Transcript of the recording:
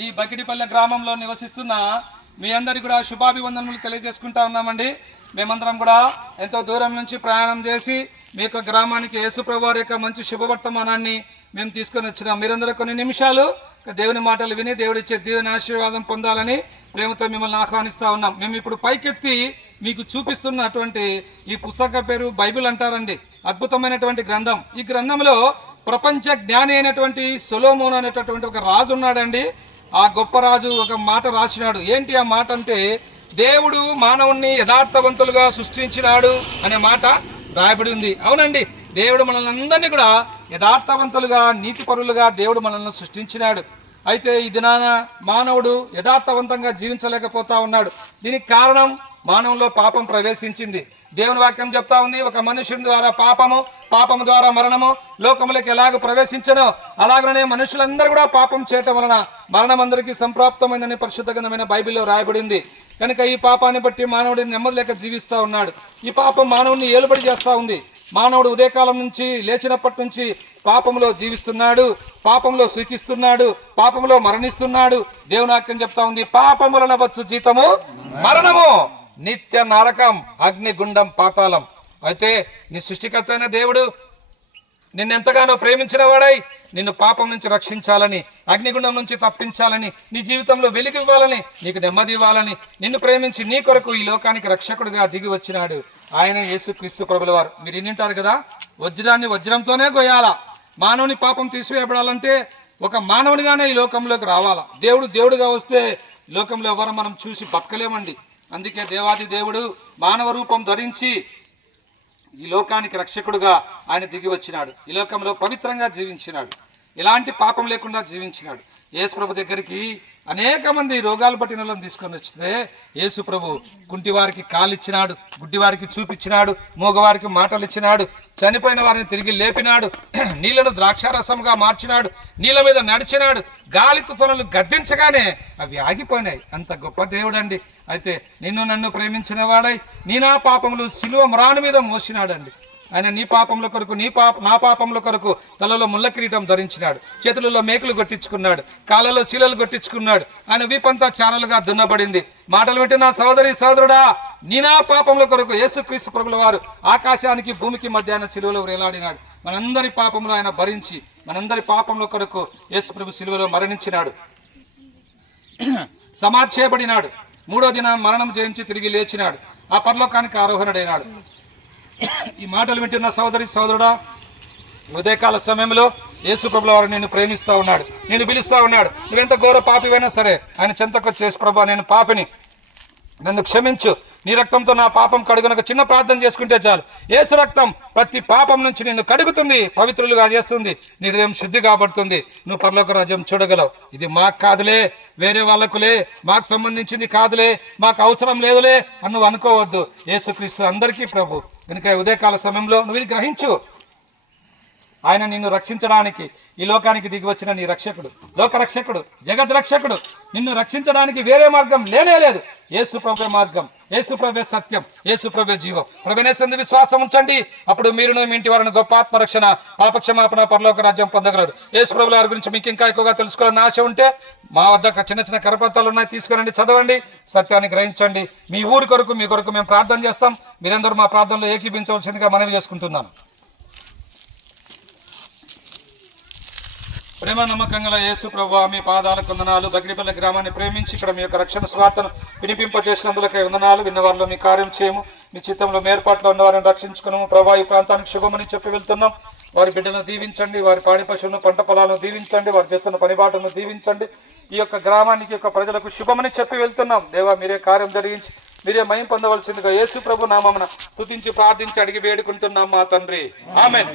ఈ బకిడిపల్లె గ్రామంలో నివసిస్తున్న మీ అందరికీ కూడా శుభాభివందనలు తెలియజేసుకుంటా ఉన్నామండి. మేమందరం కూడా ఎంతో దూరం నుంచి ప్రయాణం చేసి మీ యొక్క గ్రామానికి యేసుప్రభు వారి యొక్క మంచి శుభవర్తమానాన్ని మేము తీసుకొని వచ్చినాం. మీరందరూ కొన్ని నిమిషాలు దేవుని మాటలు విని దేవుడిచ్చే దేవుని ఆశీర్వాదం పొందాలని ప్రేమతో మిమ్మల్ని ఆహ్వానిస్తూ ఉన్నాం. మేము ఇప్పుడు పైకెత్తి మీకు చూపిస్తున్నటువంటి ఈ పుస్తకం పేరు బైబిల్ అంటారండి. అద్భుతమైనటువంటి గ్రంథం. ఈ గ్రంథంలో ప్రపంచ జ్ఞాని అయినటువంటి సొలొమోను అనేటటువంటి ఒక రాజు ఉన్నాడండి. ఆ గొప్ప రాజు ఒక మాట రాసినాడు. ఏంటి ఆ మాట అంటే, దేవుడు మానవుణ్ణి యథార్థవంతులుగా సృష్టించినాడు అనే మాట రాయబడి ఉంది. అవునండి, దేవుడు మనల్ని అందరినీ కూడా యథార్థవంతులుగా నీతిపరులుగా దేవుడు మనల్ని సృష్టించినాడు. అయితే ఈ దినాన మానవుడు యథార్థవంతంగా జీవించలేకపోతా ఉన్నాడు. దీనికి కారణం మానవుల్లో పాపం ప్రవేశించింది. దేవుని వాక్యం చెప్తా ఉంది, ఒక మనుషుని ద్వారా పాపము ద్వారా మరణము లోకములకు ఎలాగ ప్రవేశించనో అలాగనే మనుషులందరూ కూడా పాపం చేయటం వలన మరణం అందరికీ సంప్రాప్తమైందని పరిశుద్ధ గ్రంథమైన బైబిల్లో రాయబడింది. కనుక ఈ పాపాన్ని బట్టి మానవుడిని నెమ్మది లేక జీవిస్తూ ఉన్నాడు. ఈ పాపం మానవుడిని ఏలుబడి చేస్తూ ఉంది. మానవుడు ఉదయకాలం నుంచి లేచినప్పటి నుంచి పాపంలో జీవిస్తున్నాడు, పాపంలో సుఖిస్తున్నాడు, పాపంలో మరణిస్తున్నాడు. దేవుని వాక్యం చెప్తా ఉంది, పాపం వలన వచ్చు జీతము మరణము, నిత్య నరకం, అగ్నిగుండం, పాతాళం. అయితే నీ సృష్టికర్త అయిన దేవుడు నిన్నెంతగానో ప్రేమించిన వాడై నిన్ను పాపం నుంచి రక్షించాలని, అగ్నిగుండం నుంచి తప్పించాలని, నీ జీవితంలో వెలుగు ఇవ్వాలని, నీకు నెమ్మది ఇవ్వాలని నిన్ను ప్రేమించి నీ కొరకు ఈ లోకానికి రక్షకుడిగా దిగి వచ్చినాడు. ఆయన యేసుక్రీస్తు ప్రభుల వారు. మీరు వింటారు కదా, వజ్రాన్ని వజ్రంతోనే కొయ్యాలా. మానవుని పాపం తీసివేయబడాలంటే ఒక మానవునిగానే ఈ లోకంలోకి రావాలా. దేవుడుగా వస్తే లోకంలో ఎవరు మనం చూసి బతకలేమండి. అందుకే దేవాది దేవుడు మానవ రూపం ధరించి ఈ లోకానికి రక్షకుడుగా ఆయన దిగి వచ్చినాడు. ఈ లోకంలో పవిత్రంగా జీవించినాడు, ఎలాంటి పాపం లేకుండా జీవించినాడు. యేసు ప్రభు దగ్గరికి అనేక మంది రోగాలు పట్టిన వాళ్ళని తీసుకొని వచ్చితే యేసు ప్రభు కుంటివారికి కాలు ఇచ్చినాడు, గుడ్డివారికి చూపించినాడు, మూగవారికి మాటలు ఇచ్చినాడు, చనిపోయిన వారిని తిరిగి లేపినాడు, నీళ్లను ద్రాక్షారసంగా మార్చినాడు, నీళ్ళ మీద నడిచినాడు, గాలి తుఫానులు గద్దించగానే అవి ఆగిపోయినాయి. అంత గొప్ప దేవుడు అండి. అయితే నిన్ను నన్ను ప్రేమించిన వాడై నీ నా పాపములు సిలువ మ్రాను మీద మోసినాడండి. ఆయన నీ పాపంలో కొరకు నా పాపంలో కొరకు తలలో ముళ్ళ కిరీటం ధరించినాడు, చేతులలో మేకులు కొట్టించుకున్నాడు, కాళ్ళలో శీలలు కొట్టించుకున్నాడు. ఆయన వీపంతా చారలుగా దున్నబడింది. మాటలు వింటే నా సోదరుడా, నీ నా పాపంలో కొరకు యేసుక్రీస్తు ప్రభుల వారు ఆకాశానికి భూమికి మధ్యాహ్న సిలువలో వేలాడినాడు. మనందరి పాపంలో ఆయన భరించి మనందరి పాపంలో కొరకు యేసు ప్రభు సిలువలో మరణించినాడు, సమాధి చేయబడినాడు. 3వ దినం మరణం జయించి తిరిగి లేచినాడు, ఆ పరలోకానికి ఆరోహణుడైనాడు. ఈ మాటలు వింటున్న సోదరుడా, ఉదయకాల సమయంలో యేసు ప్రభుల వారు నిన్ను ప్రేమిస్తూ ఉన్నాడు, నేను పిలుస్తూ ఉన్నాడు. నువ్వెంత ఘోర పాపివైనా సరే ఆయన చెంతకు యేసు ప్రభు, నేను పాపిని, నన్ను క్షమించు, నీ రక్తంతో నా పాపం కడుగునక చిన్న ప్రార్థన చేసుకుంటే చాలు. యేసు రక్తం ప్రతి పాపం నుంచి నిన్ను కడుగుతుంది, పవిత్రులుగా చేస్తుంది, నీ హృదయం శుద్ధి కాబడుతుంది, నువ్వు పరలోక రాజ్యం చూడగలవు. ఇది మాకు కాదులే, వేరే వాళ్ళకులే, మాకు సంబంధించింది కాదులే, మాకు అవసరం లేదులే అని నువ్వు అనుకోవద్దు. యేసుక్రీస్తు అందరికీ ప్రభు. కనుక ఉదయకాల సమయంలో నువ్వు ఇది గ్రహించు. ఆయన నిన్ను రక్షించడానికి ఈ లోకానికి దిగి వచ్చిన నీ రక్షకుడు, లోక రక్షకుడు, జగద్ రక్షకుడు. నిన్ను రక్షించడానికి వేరే మార్గం లేదు. యేసు ప్రభు మార్గం, యేసు ప్రభు సత్యం, యేసు ప్రభు జీవం. ప్రభునేసందు విశ్వాసం ఉంచండి, అప్పుడు మీరును మీ ఇంటి వారిని గొప్ప ఆత్మరక్షణ, పాపక్షమాపణ, పరలోక రాజ్యం పొందగలరు. యేసు ప్రభుల వారి గురించి మీకు ఇంకా ఎక్కువగా తెలుసుకోవాలని ఆశ ఉంటే మా వద్ద చిన్న కరపత్రాలు ఉన్నాయి, తీసుకురండి, చదవండి, సత్యాన్ని గ్రహించండి. మీ ఊరి కొరకు, మీ కొరకు మేము ప్రార్థన చేస్తాం. మీరందరూ మా ప్రార్థనలో ఏకీభించవలసిందిగా మనవి చేసుకుంటున్నాను. ప్రేమ నమ్మకం గల యేసు ప్రభువా, మీ పాదాల వందనాలు. బకిడిపల్లె గ్రామాన్ని ప్రేమించి ఇక్కడ మీ యొక్క రక్షణ స్వార్థను వినిపింపజేసినందులకే వందనాలు. విన్నవారిలో మీ కార్యం చేయము, మీ చిత్తంలో మేర్పాట్లో ఉన్నవారిని రక్షించుకున్నాము. ప్రభా, ఈ ప్రాంతానికి శుభమని చెప్పి వెళ్తున్నాం. వారి బిడ్డలను దీవించండి, వారి పాడి పశువులను, పంట పొలాలను దీవించండి, వారి చేస్తున్న పనిబాటును దీవించండి. ఈ యొక్క గ్రామానికి, యొక్క ప్రజలకు శుభమని చెప్పి వెళ్తున్నాం. దేవా, మీరే కార్యం జరిగించి మీరే మహిమ పొందవలసిందిగా యేసు ప్రభు నామమున స్తుతించి ప్రార్థించి అడిగి వేడుకుంటున్నాం మా తండ్రి. ఆమేన్.